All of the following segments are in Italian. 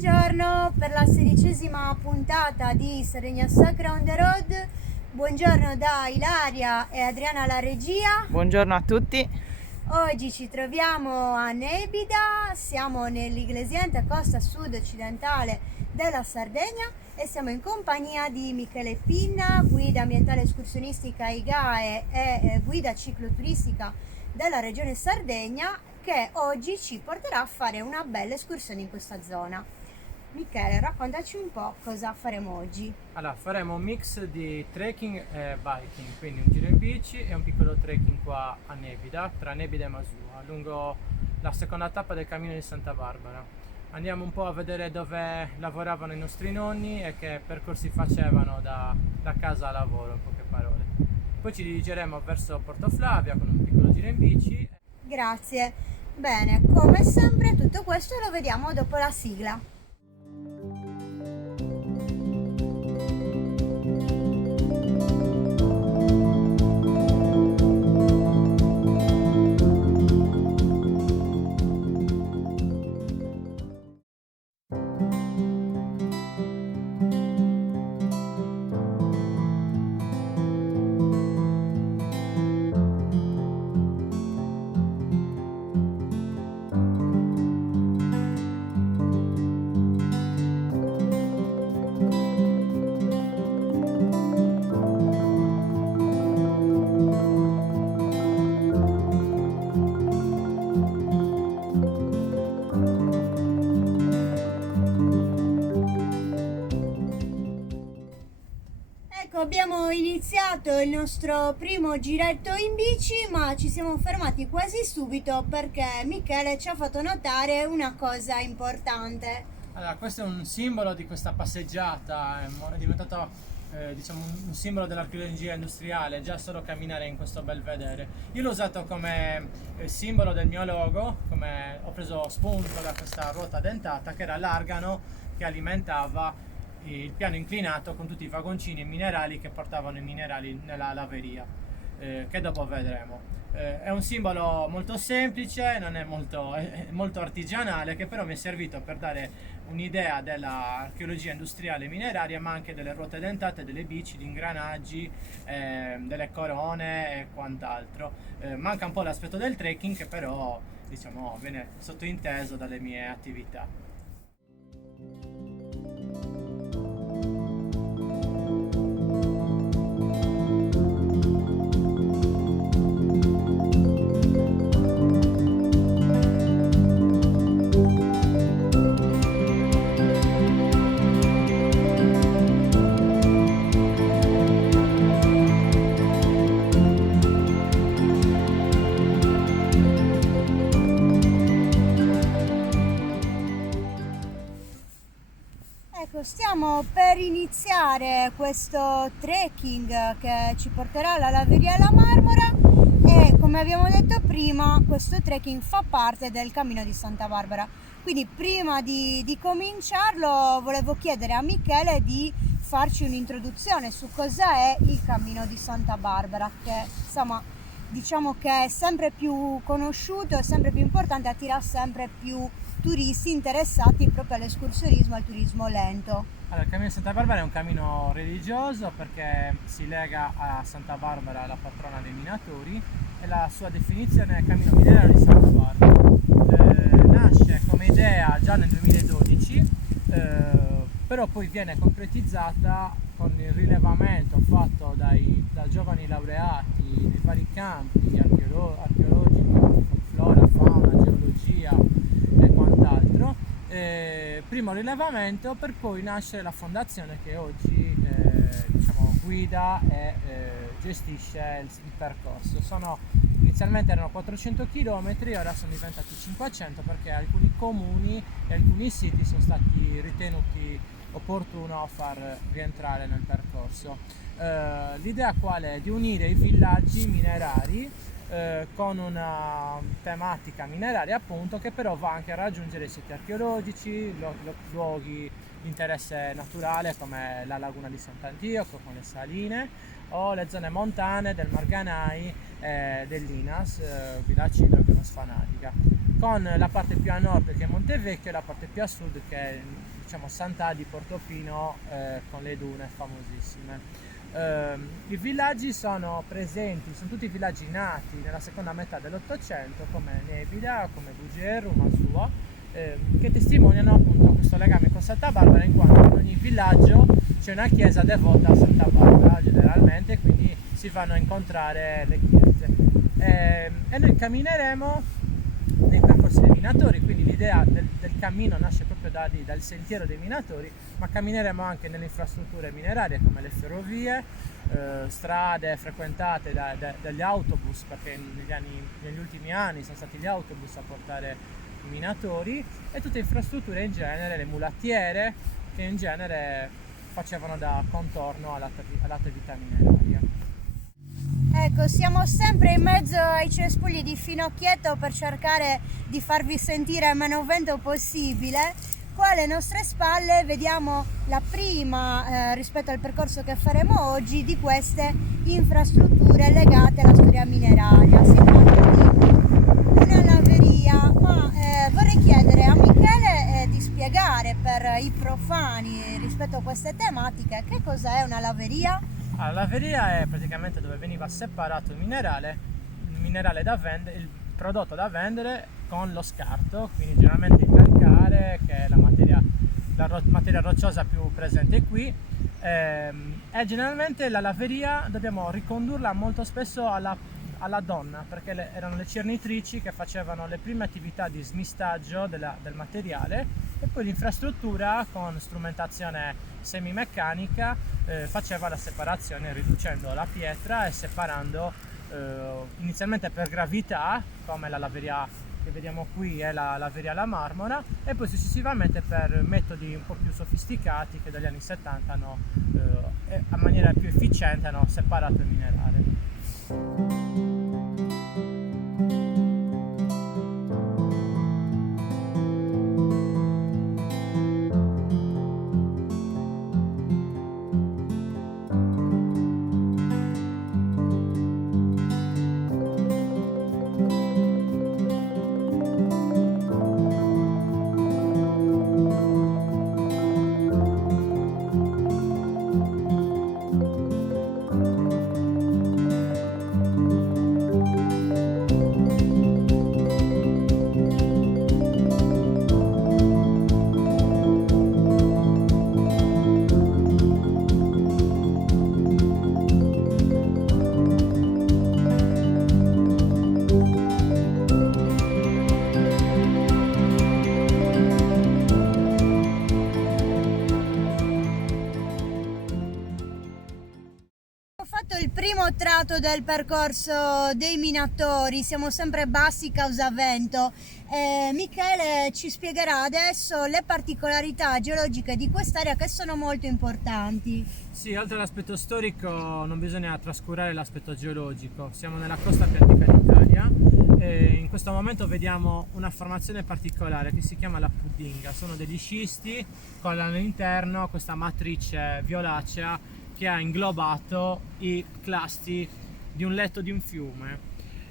Buongiorno per la 16ª puntata di Sardegna Sacra on the road. Buongiorno da Ilaria e Adriana alla regia. Buongiorno a tutti. Oggi ci troviamo a Nebida, siamo nell'Iglesiente, costa sud-occidentale della Sardegna, e siamo in compagnia di Michele Pinna, guida ambientale escursionistica IGAE e guida cicloturistica della regione Sardegna, che oggi ci porterà a fare una bella escursione in questa zona. Michele, raccontaci un po' cosa faremo oggi. Allora, faremo un mix di trekking e biking, quindi un giro in bici e un piccolo trekking qua a Nebida, tra Nebida e Masua, lungo la seconda tappa del Cammino di Santa Barbara. Andiamo un po' a vedere dove lavoravano i nostri nonni e che percorsi facevano da casa a lavoro, in poche parole. Poi ci dirigeremo verso Portoflavia con un piccolo giro in bici. Grazie. Bene, come sempre tutto questo lo vediamo dopo la sigla. Ecco, abbiamo iniziato il nostro primo giretto in bici, ma ci siamo fermati quasi subito perché Michele ci ha fatto notare una cosa importante. Allora, questo è un simbolo di questa passeggiata, è diventato diciamo un simbolo dell'archeologia industriale, già solo camminare in questo belvedere. Io l'ho usato come simbolo del mio logo, come ho preso spunto da questa ruota dentata che era l'argano che alimentava il piano inclinato con tutti i vagoncini e minerali che portavano i minerali nella laveria, che dopo vedremo. È un simbolo molto semplice, non è molto artigianale, che però mi è servito per dare un'idea dell'archeologia industriale mineraria, ma anche delle ruote dentate, delle bici, di ingranaggi, delle corone e quant'altro. Manca un po' l'aspetto del trekking, che però diciamo viene sottointeso dalle mie attività. Ecco, stiamo per iniziare questo trekking che ci porterà alla Laveria e alla Marmora, e come abbiamo detto prima questo trekking fa parte del Cammino di Santa Barbara. Quindi prima di cominciarlo volevo chiedere a Michele di farci un'introduzione su cosa è il Cammino di Santa Barbara, che insomma diciamo che è sempre più conosciuto, è sempre più importante, attira sempre più turisti interessati proprio all'escursionismo e al turismo lento. Allora, il Cammino di Santa Barbara è un cammino religioso perché si lega a Santa Barbara, la patrona dei minatori, e la sua definizione è Cammino minerario di Santa Barbara. Nasce come idea già nel 2012, però poi viene concretizzata con il rilevamento fatto da giovani laureati nei vari campi archeologico, flora, fauna, geologia e quant'altro. Primo rilevamento per poi nascere la fondazione che oggi diciamo, guida e gestisce il percorso. Inizialmente erano 400 km, ora sono diventati 500 perché alcuni comuni e alcuni siti sono stati ritenuti opportuno far rientrare nel percorso. L'idea qual è? Di unire i villaggi minerari con una tematica mineraria, appunto, che però va anche a raggiungere i siti archeologici, luoghi di interesse naturale come la laguna di Sant'Antioco con le saline, o le zone montane del Marganai e dell'Inas, Vilacino e Cronosfanatica. con la parte più a nord che è Montevecchio e la parte più a sud che è, diciamo, Sant'A di Portofino, con le dune famosissime. I villaggi sono presenti, sono tutti villaggi nati nella seconda metà dell'Ottocento, come Nebida, come Bugeru, Masua, che testimoniano appunto questo legame con Santa Barbara, in quanto in ogni villaggio c'è una chiesa devota a Santa Barbara generalmente, quindi si vanno a incontrare le chiese. E noi cammineremo nei percorsi dei minatori, quindi l'idea del cammino nasce proprio dal sentiero dei minatori, ma cammineremo anche nelle infrastrutture minerarie come le ferrovie, strade frequentate dagli autobus, perché negli ultimi anni sono stati gli autobus a portare i minatori, e tutte infrastrutture in genere, le mulattiere, che in genere facevano da contorno all'attività mineraria. Ecco, siamo sempre in mezzo ai cespugli di Finocchietto per cercare di farvi sentire meno vento possibile. Qua alle nostre spalle vediamo la prima, rispetto al percorso che faremo oggi, di queste infrastrutture legate alla storia mineraria. Si tratta di una laveria, ma vorrei chiedere a Michele di spiegare per i profani rispetto a queste tematiche che cos'è una laveria. La laveria è praticamente dove veniva separato il minerale da vendere, il prodotto da vendere con lo scarto, quindi generalmente il calcare, che è la materia rocciosa più presente qui, e generalmente la laveria dobbiamo ricondurla molto spesso alla donna, perché erano le cernitrici che facevano le prime attività di smistaggio del materiale, e poi l'infrastruttura con strumentazione semimeccanica faceva la separazione, riducendo la pietra e separando inizialmente per gravità, come la laveria che vediamo qui è la laveria alla marmora, e poi successivamente per metodi un po' più sofisticati che dagli anni 70 a maniera più efficiente hanno separato il minerale. Il primo tratto del percorso dei minatori, siamo sempre bassi causa vento. Michele ci spiegherà adesso le particolarità geologiche di quest'area, che sono molto importanti. Sì, oltre all'aspetto storico non bisogna trascurare l'aspetto geologico. Siamo nella costa più antica d'Italia e in questo momento vediamo una formazione particolare che si chiama la puddinga. Sono degli scisti con all'interno questa matrice violacea che ha inglobato i clasti di un letto di un fiume.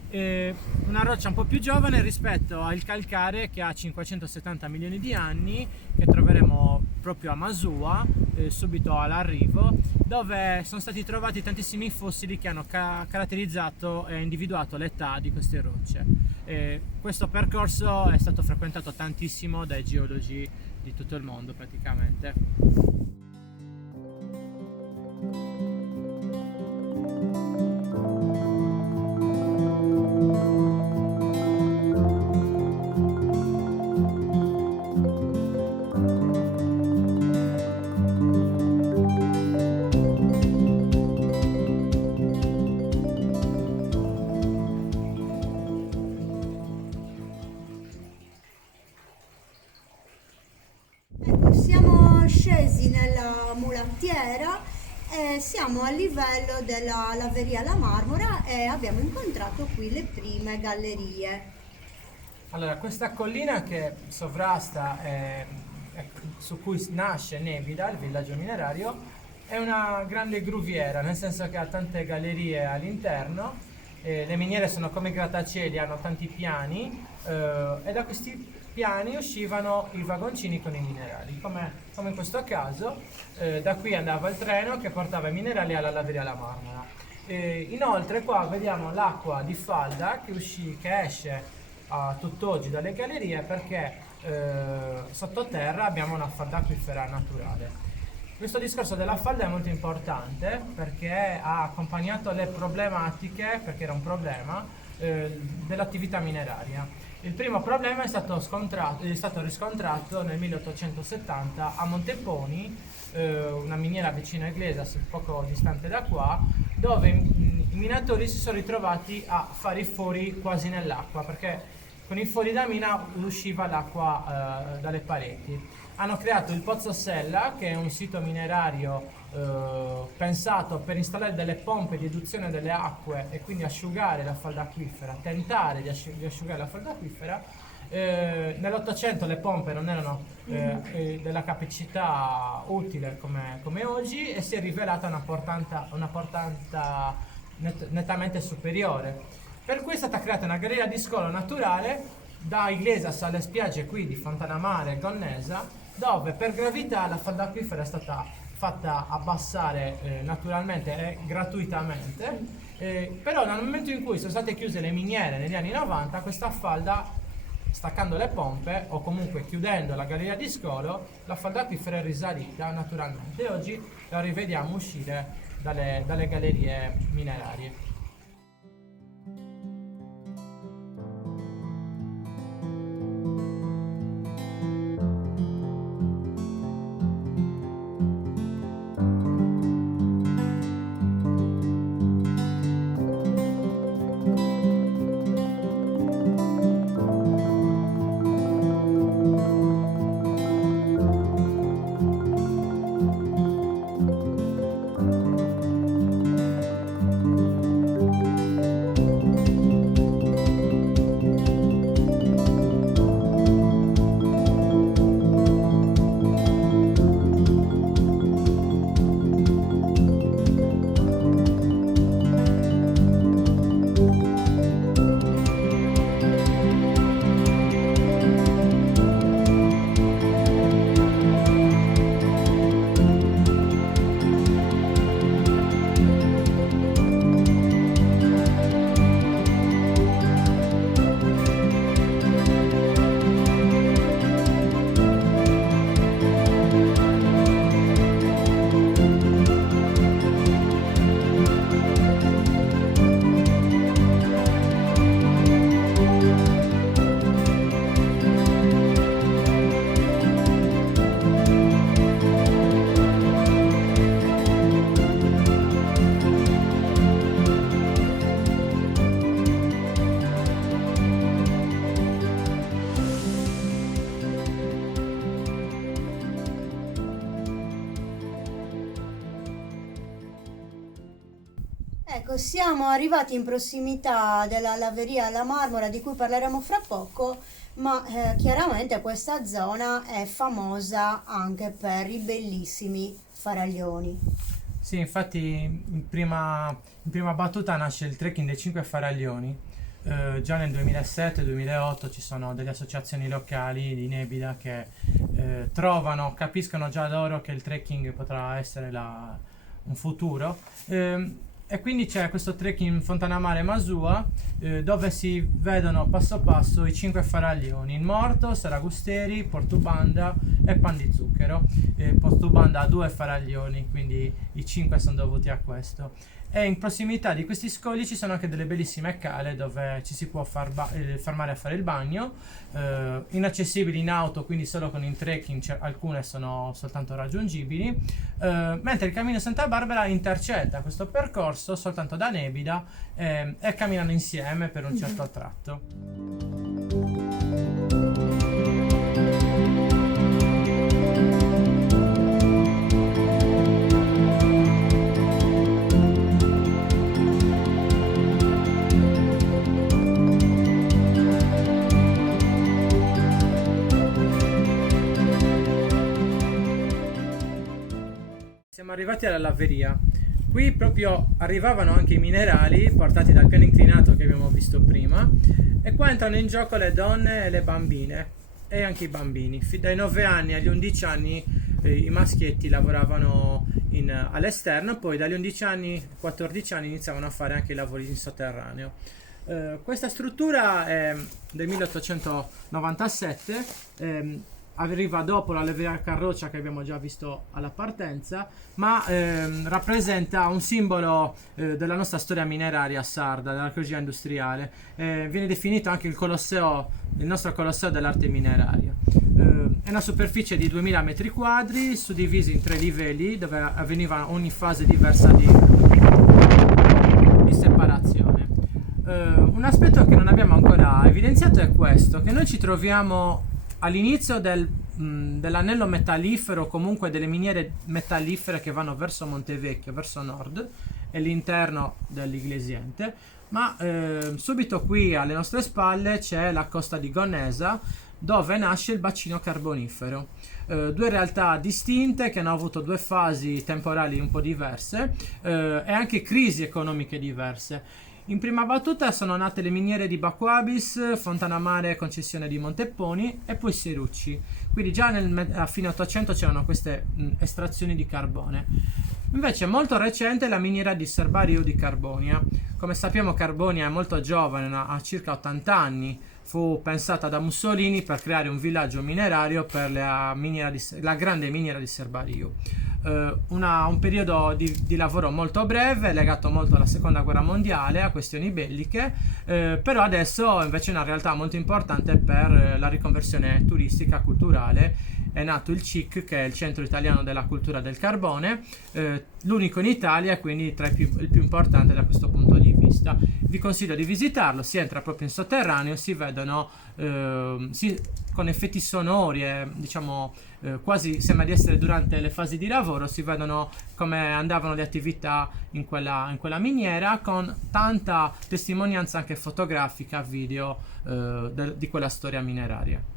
Una roccia un po' più giovane rispetto al calcare, che ha 570 milioni di anni, che troveremo proprio a Masua, subito all'arrivo, dove sono stati trovati tantissimi fossili che hanno caratterizzato e individuato l'età di queste rocce. Questo percorso è stato frequentato tantissimo dai geologi di tutto il mondo praticamente. Siamo scesi nella mulattiera e siamo a livello della laveria alla marmora e abbiamo incontrato qui le prime gallerie. Allora, questa collina che sovrasta su cui nasce Nebida, il villaggio minerario, è una grande gruviera, nel senso che ha tante gallerie all'interno. Le miniere sono come grattacieli, hanno tanti piani, e da questi piani uscivano i vagoncini con i minerali, come in questo caso. Da qui andava il treno che portava i minerali alla laveria La Marmora. Inoltre qua vediamo l'acqua di falda che esce a tutt'oggi dalle gallerie, perché sottoterra abbiamo una falda acquifera naturale. Questo discorso della falda è molto importante perché ha accompagnato le problematiche, perché era un problema, dell'attività mineraria. Il primo problema è stato riscontrato nel 1870 a Monteponi, una miniera vicino a Iglesias, poco distante da qua, dove i minatori si sono ritrovati a fare i fori quasi nell'acqua, perché con i fori da mina usciva l'acqua dalle pareti. Hanno creato il Pozzo Sella, che è un sito minerario pensato per installare delle pompe di eduzione delle acque e quindi asciugare la falda acquifera, tentare di asciugare la falda acquifera. Nell'Ottocento le pompe non erano della capacità utile come oggi, e si è rivelata una portata nettamente superiore. Per cui è stata creata una galleria di scolo naturale da Iglesias alle spiagge qui di Fontanamare e Gonnesa, dove per gravità la falda acquifera è stata fatta abbassare naturalmente e gratuitamente, però nel momento in cui sono state chiuse le miniere negli anni 90, questa falda, staccando le pompe o comunque chiudendo la galleria di scolo, la falda acquifera è risalita naturalmente e oggi la rivediamo uscire dalle gallerie minerarie. Ecco, siamo arrivati in prossimità della laveria La Marmora, di cui parleremo fra poco, ma chiaramente questa zona è famosa anche per i bellissimi faraglioni. Sì, infatti in prima battuta nasce il trekking dei 5 faraglioni. Già nel 2007-2008 ci sono delle associazioni locali di Nebida che capiscono già loro che il trekking potrà essere un futuro. E quindi c'è questo trekking in Fontanamare Masua, dove si vedono passo passo i 5 faraglioni: il Morto, Saragusteri, Portubanda e Pan di Zucchero. Portubanda ha 2 faraglioni, quindi i 5 sono dovuti a questo. E in prossimità di questi scogli ci sono anche delle bellissime cale dove ci si può fermare a fare il bagno, inaccessibili in auto, quindi solo con il trekking, alcune sono soltanto raggiungibili, mentre il Cammino Santa Barbara intercetta questo percorso soltanto da Nebida, e camminano insieme per un certo tratto. Siamo arrivati alla laveria. Qui proprio arrivavano anche i minerali portati dal piano inclinato che abbiamo visto prima, e qua entrano in gioco le donne e le bambine e anche i bambini. Dai 9 anni agli 11 anni i maschietti lavoravano all'esterno, poi dagli 11 anni 14 anni iniziavano a fare anche i lavori in sotterraneo. Questa struttura è del 1897, arriva dopo la levea carroccia che abbiamo già visto alla partenza, ma rappresenta un simbolo della nostra storia mineraria sarda, dell'archeologia industriale. Viene definito anche il nostro Colosseo dell'arte mineraria. È una superficie di 2000 metri quadri, suddivisi in 3 livelli, dove avveniva ogni fase diversa di separazione. Un aspetto che non abbiamo ancora evidenziato è questo, che noi ci troviamo all'inizio dell'anello metallifero, comunque delle miniere metallifere che vanno verso Montevecchio, verso nord, e l'interno dell'Iglesiente, ma subito qui alle nostre spalle c'è la costa di Gonesa, dove nasce il bacino carbonifero. Due realtà distinte che hanno avuto due fasi temporali un po' diverse e anche crisi economiche diverse. In prima battuta sono nate le miniere di Bacoabis, Fontanamare, concessione di Monteponi, e poi Serucci. Quindi già a fine 800 c'erano queste estrazioni di carbone. Invece molto recente la miniera di Serbariu di Carbonia. Come sappiamo, Carbonia è molto giovane, ha circa 80 anni. Fu pensata da Mussolini per creare un villaggio minerario per la grande miniera di Serbariu. Un periodo di lavoro molto breve, legato molto alla seconda guerra mondiale, a questioni belliche, però adesso invece è una realtà molto importante per la riconversione turistica, culturale. È nato il CIC, che è il Centro Italiano della Cultura del Carbone, l'unico in Italia e quindi il più importante da questo punto di vista. Vi consiglio di visitarlo, si entra proprio in sotterraneo, si vedono con effetti sonori e diciamo quasi sembra di essere durante le fasi di lavoro, si vedono come andavano le attività in quella miniera, con tanta testimonianza anche fotografica, video di quella storia mineraria.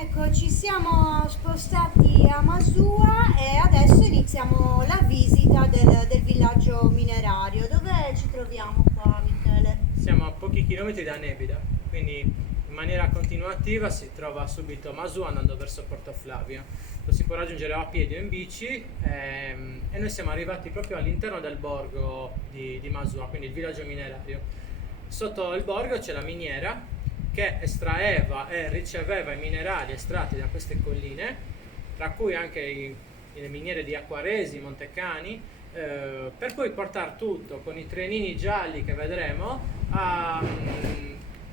Ecco, ci siamo spostati a Masua e adesso iniziamo la visita del villaggio minerario. Dove ci troviamo qua, Michele? Siamo a pochi chilometri da Nebida, quindi in maniera continuativa si trova subito Masua andando verso Porto Flavio. Lo si può raggiungere a piedi o in bici e noi siamo arrivati proprio all'interno del borgo di Masua, quindi il villaggio minerario. Sotto il borgo c'è la miniera che estraeva e riceveva i minerali estratti da queste colline, tra cui anche le miniere di Acquaresi, Montecani, per poi portare tutto con i trenini gialli che vedremo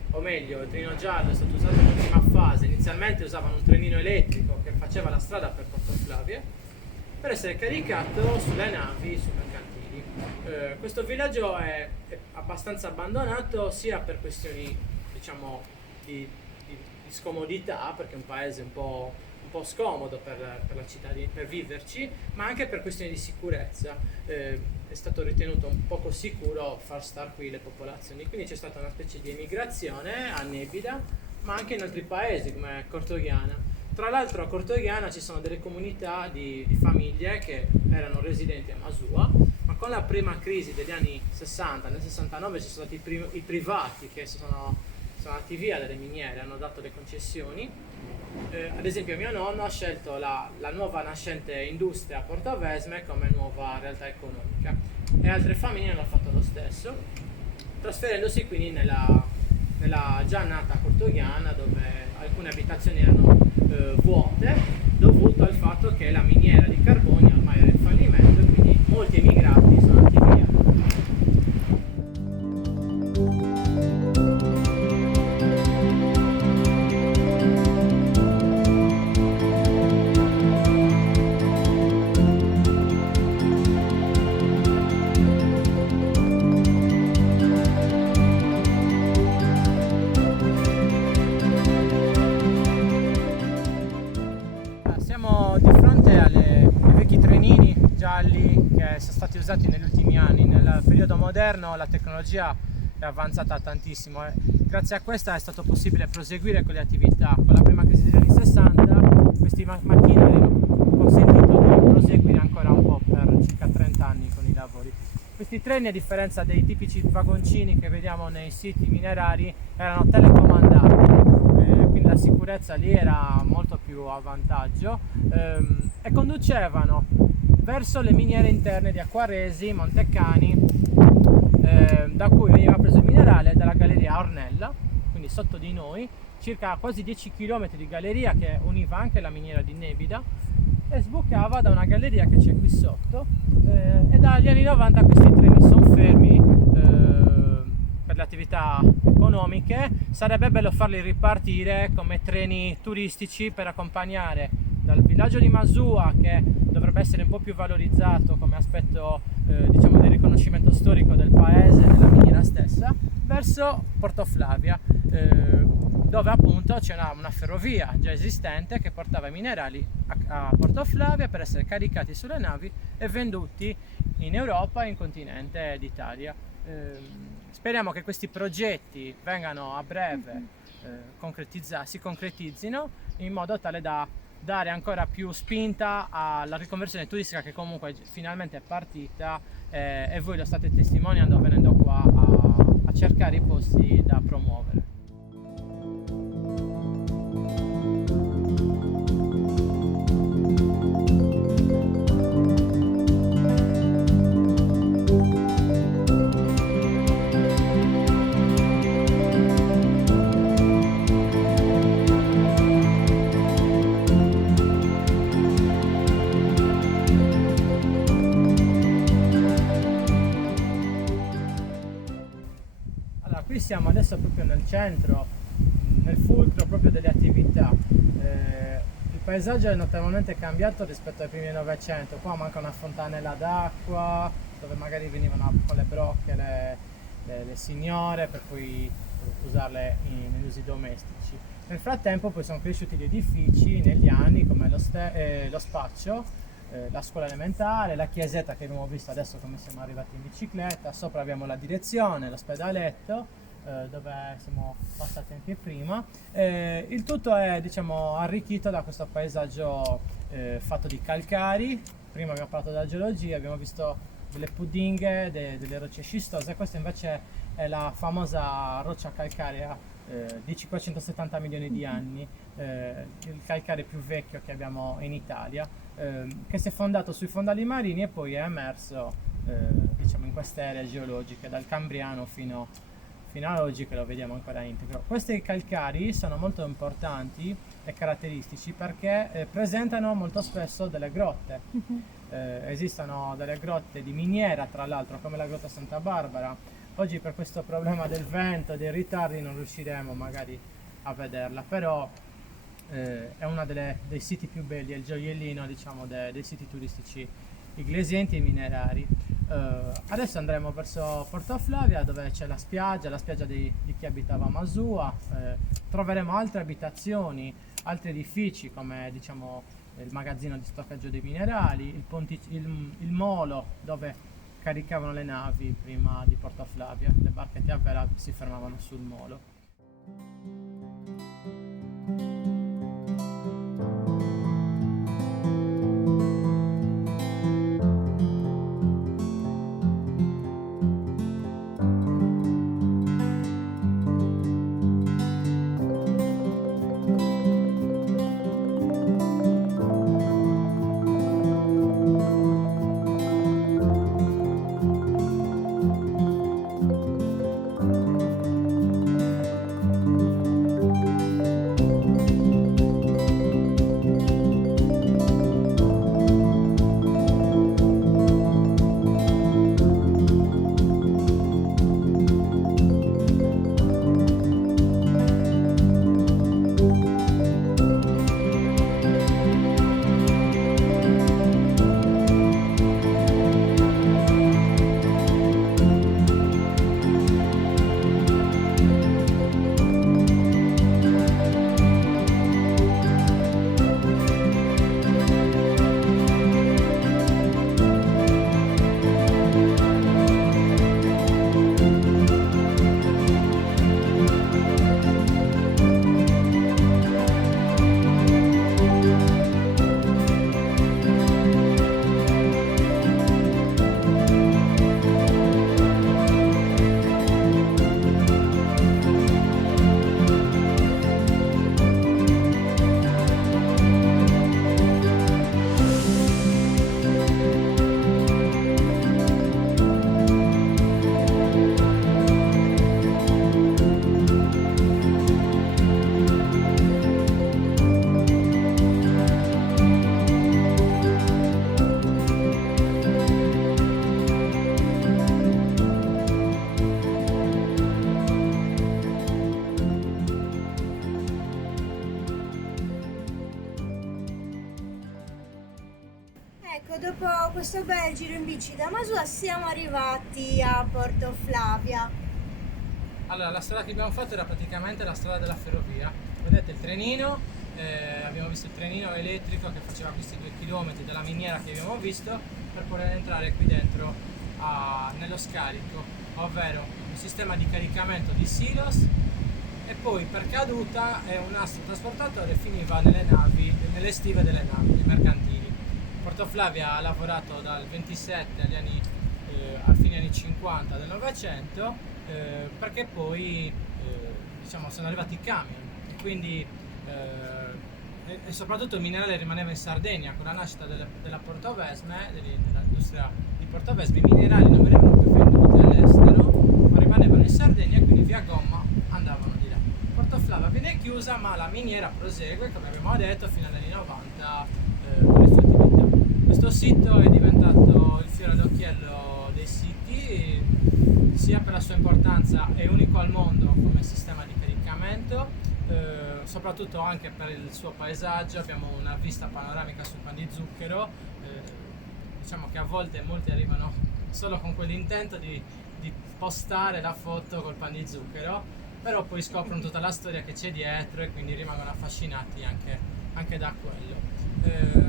o meglio, il trenino giallo è stato usato in ultima fase. Inizialmente usavano un trenino elettrico che faceva la strada per Porto Flavio per essere caricato sulle navi, sui mercantili. Questo villaggio è abbastanza abbandonato sia per questioni, diciamo, di scomodità, perché è un paese un po' scomodo per la città, per viverci, ma anche per questioni di sicurezza. È stato ritenuto un poco sicuro far star qui le popolazioni, quindi c'è stata una specie di emigrazione a Nebida, ma anche in altri paesi come Cortoghiana. Tra l'altro a Cortoghiana ci sono delle comunità di famiglie che erano residenti a Masua, ma con la prima crisi degli anni 60, nel 69 ci sono stati i privati che sono andati via dalle miniere, hanno dato le concessioni Ad esempio mio nonno ha scelto la nuova nascente industria Portovesme come nuova realtà economica e altre famiglie hanno fatto lo stesso, trasferendosi quindi nella già nata Cortogliana, dove alcune abitazioni erano vuote dovuto al fatto che la miniera di carbone ormai era in fallimento e quindi molti emigrati sono andati via. Siamo di fronte ai vecchi trenini gialli che sono stati usati negli ultimi anni. Nel periodo moderno la tecnologia è avanzata tantissimo e grazie a questa è stato possibile proseguire con le attività. Con la prima crisi degli anni 60 questi macchinari hanno consentito di proseguire ancora un po' per circa 30 anni con i lavori. Questi treni, a differenza dei tipici vagoncini che vediamo nei siti minerari, erano telecomandati. Quindi la sicurezza lì era molto più a vantaggio e conducevano verso le miniere interne di Acquaresi, Montecani, da cui veniva preso il minerale dalla galleria Ornella, quindi sotto di noi, circa quasi 10 km di galleria che univa anche la miniera di Nebida e sboccava da una galleria che c'è qui sotto e dagli anni 90 questi treni sono fermi per le attività economiche. Sarebbe bello farli ripartire come treni turistici per accompagnare dal villaggio di Masua, che dovrebbe essere un po' più valorizzato come aspetto diciamo di riconoscimento storico del paese e della miniera stessa, verso Portoflavia, dove appunto c'è una ferrovia già esistente che portava i minerali a Portoflavia per essere caricati sulle navi e venduti in Europa e in continente d'Italia. Speriamo che questi progetti vengano a breve si concretizzino in modo tale da dare ancora più spinta alla riconversione turistica che comunque finalmente è partita e voi lo state testimoniando venendo qua a cercare i posti da promuovere. Qui siamo adesso proprio nel centro, nel fulcro proprio delle attività. Il paesaggio è notevolmente cambiato rispetto ai primi Novecento. Qua manca una fontanella d'acqua dove magari venivano con le brocche le signore per poi usarle negli usi domestici. Nel frattempo poi sono cresciuti gli edifici negli anni, come lo Spaccio, la scuola elementare, la chiesetta che abbiamo visto adesso come siamo arrivati in bicicletta. Sopra abbiamo la direzione, l'ospedaletto dove siamo passati anche prima. Il tutto è, diciamo, arricchito da questo paesaggio fatto di calcari. Prima abbiamo parlato della geologia, abbiamo visto delle puddinghe, delle rocce scistose. Questa invece è la famosa roccia calcarea di 570 milioni di anni, il calcare più vecchio che abbiamo in Italia, che si è fondato sui fondali marini e poi è emerso diciamo in queste aree geologiche dal Cambriano fino ad oggi, che lo vediamo ancora integro. Questi calcari sono molto importanti e caratteristici perché presentano molto spesso delle grotte. Esistono delle grotte di miniera, tra l'altro, come la grotta Santa Barbara. Oggi per questo problema del vento e dei ritardi non riusciremo magari a vederla, però è uno dei siti più belli, è il gioiellino, diciamo, dei siti turistici iglesienti e minerari. Adesso andremo verso Portoflavia, dove c'è la spiaggia di chi abitava a Masua. Troveremo altre abitazioni, altri edifici come, diciamo, il magazzino di stoccaggio dei minerali, il molo dove caricavano le navi prima di Portoflavia. Le barchette a vela si fermavano sul molo. ecco, dopo questo bel giro in bici da Masua siamo arrivati a Portoflavia. Allora, la strada che abbiamo fatto era praticamente la strada della ferrovia. Vedete il trenino, abbiamo visto il trenino elettrico che faceva questi 2 km dalla miniera che abbiamo visto per poter entrare qui dentro nello scarico, ovvero un sistema di caricamento di silos, e poi per caduta un nastro trasportatore finiva nelle stive delle navi mercantili. Portoflavia ha lavorato dal 27 a fine anni 50 del Novecento, perché poi diciamo, sono arrivati i camion, e quindi e soprattutto il minerale rimaneva in Sardegna. Con la nascita della Portovesme, dell'industria di Portovesme, i minerali non venivano più venduti all'estero ma rimanevano in Sardegna, e quindi via gomma andavano di là. Portoflavia viene chiusa, ma la miniera prosegue, come abbiamo detto, fino agli anni 90 con le sue attività. Questo sito è diventato il fiore all'occhiello dei siti, sia per la sua importanza, è unico al mondo come sistema di caricamento, soprattutto anche per il suo paesaggio. Abbiamo una vista panoramica sul Pan di Zucchero, diciamo che a volte molti arrivano solo con quell'intento di postare la foto col Pan di Zucchero, però poi scoprono tutta la storia che c'è dietro e quindi rimangono affascinati anche da quello.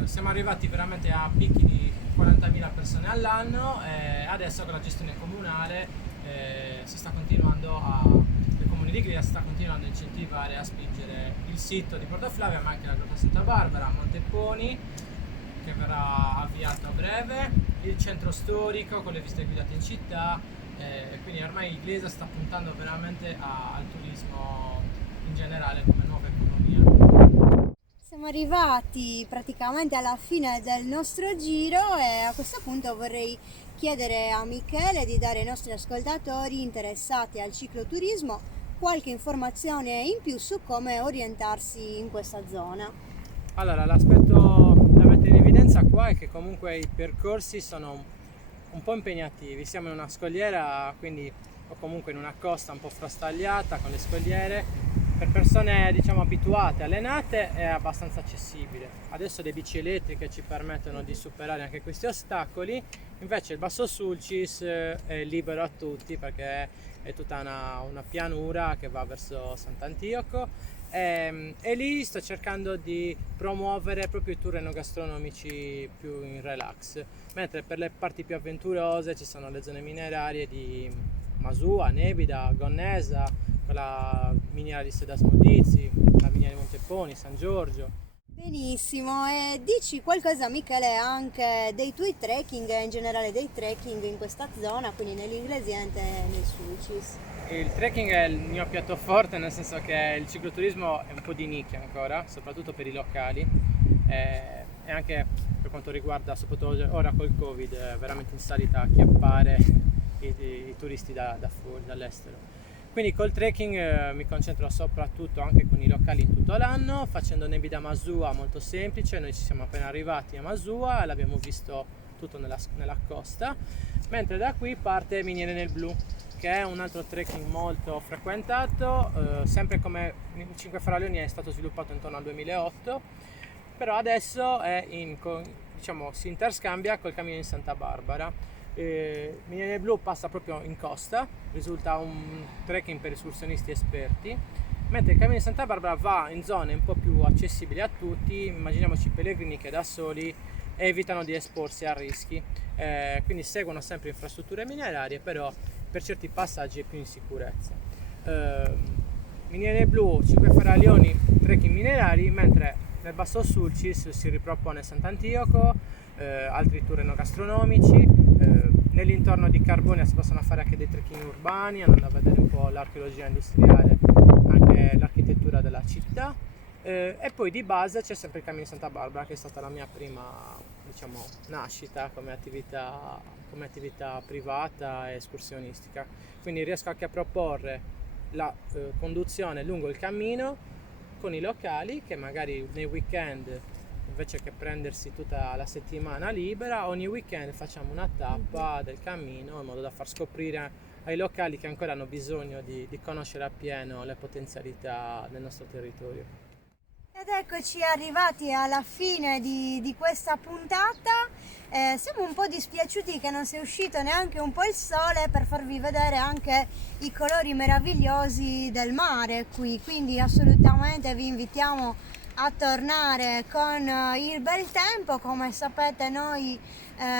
Siamo arrivati veramente a picchi di 40.000 persone all'anno, e adesso con la gestione comunale il comune di Glia sta continuando a incentivare e a spingere il sito di Portoflavia, ma anche la Grotta Santa Barbara, Monteponi, che verrà avviato a breve, il centro storico con le visite guidate in città, quindi ormai Iglesias sta puntando veramente al turismo in generale come nuova economia. Siamo arrivati praticamente alla fine del nostro giro e a questo punto vorrei chiedere a Michele di dare ai nostri ascoltatori interessati al cicloturismo qualche informazione in più su come orientarsi in questa zona. Allora, l'aspetto da mettere in evidenza qua è che comunque i percorsi sono un po' impegnativi. Siamo in una scogliera, quindi, o comunque in una costa un po' frastagliata con le scogliere. Per persone, diciamo, abituate, allenate, è abbastanza accessibile. Adesso le bici elettriche ci permettono di superare anche questi ostacoli. Invece il Basso Sulcis è libero a tutti, perché è tutta una pianura che va verso Sant'Antioco, e lì sto cercando di promuovere proprio i tour enogastronomici più in relax, mentre per le parti più avventurose ci sono le zone minerarie di Masua, Nebida, Gonnesa, con la miniera di Sedasmodizi, la miniera di Monteponi, San Giorgio. Benissimo, e dici qualcosa Michele anche dei tuoi trekking e in generale dei trekking in questa zona, quindi nell'Inglesiente e nel Sulcis. Il trekking è il mio piatto forte, nel senso che il cicloturismo è un po' di nicchia ancora, soprattutto per i locali, e anche per quanto riguarda, soprattutto ora col Covid, è veramente in salita a acchiappare i turisti da fuori, dall'estero. Quindi col trekking mi concentro soprattutto anche con i locali in tutto l'anno, facendo Nebida Masua molto semplice. Noi ci siamo appena arrivati a Masua e l'abbiamo visto tutto nella costa, mentre da qui parte Miniere nel Blu, che è un altro trekking molto frequentato, sempre come il 5 Faralloni è stato sviluppato intorno al 2008, però adesso diciamo, si interscambia col cammino in Santa Barbara. Miniere nel Blu passa proprio in costa, risulta un trekking per escursionisti esperti, mentre il cammino di Santa Barbara va in zone un po' più accessibili a tutti. Immaginiamoci pellegrini che da soli evitano di esporsi a rischi, quindi seguono sempre infrastrutture minerarie, però per certi passaggi è più in sicurezza. Miniere nel Blu, 5 Faraglioni, trekking minerari, mentre nel Basso Sulcis si ripropone Sant'Antioco, altri tour enogastronomici. Nell'intorno di Carbonia si possono fare anche dei trekking urbani, andando a vedere un po' l'archeologia industriale, anche l'architettura della città, e poi di base c'è sempre il Cammino di Santa Barbara, che è stata la mia prima, diciamo, nascita come attività privata e escursionistica, quindi riesco anche a proporre la conduzione lungo il cammino con i locali, che magari nei weekend, invece che prendersi tutta la settimana libera, ogni weekend facciamo una tappa del cammino, in modo da far scoprire ai locali che ancora hanno bisogno di conoscere appieno le potenzialità del nostro territorio. Ed eccoci arrivati alla fine di questa puntata. Siamo un po' dispiaciuti che non sia uscito neanche un po' il sole per farvi vedere anche i colori meravigliosi del mare qui, quindi assolutamente vi invitiamo a tornare con il bel tempo. Come sapete noi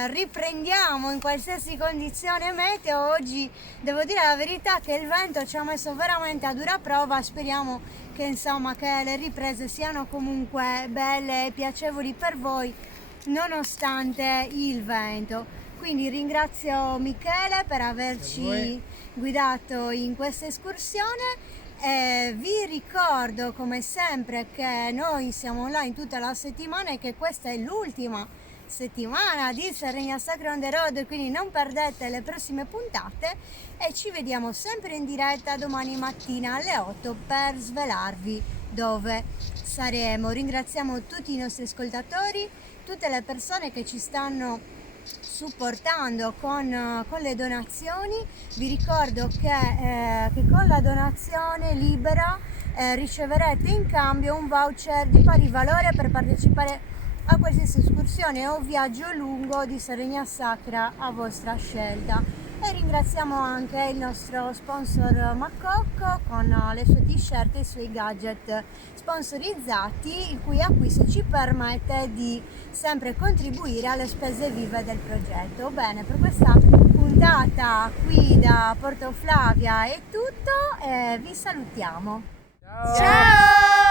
riprendiamo in qualsiasi condizione meteo. Oggi devo dire la verità che il vento ci ha messo veramente a dura prova, speriamo che insomma che le riprese siano comunque belle e piacevoli per voi nonostante il vento. Quindi ringrazio Michele per averci guidato in questa escursione. Vi ricordo come sempre che noi siamo online tutta la settimana e che questa è l'ultima settimana di Sardegna Sacra on the road, quindi non perdete le prossime puntate e ci vediamo sempre in diretta domani mattina alle 8 per svelarvi dove saremo. Ringraziamo tutti i nostri ascoltatori, tutte le persone che ci stanno supportando con le donazioni. Vi ricordo che con la donazione libera riceverete in cambio un voucher di pari valore per partecipare a qualsiasi escursione o viaggio lungo di Sardegna Sacra a vostra scelta. E ringraziamo anche il nostro sponsor Macocco con le sue t-shirt e i suoi gadget sponsorizzati, il cui acquisto ci permette di sempre contribuire alle spese vive del progetto. Bene, per questa puntata qui da Porto Flavia è tutto e vi salutiamo. Ciao! Ciao!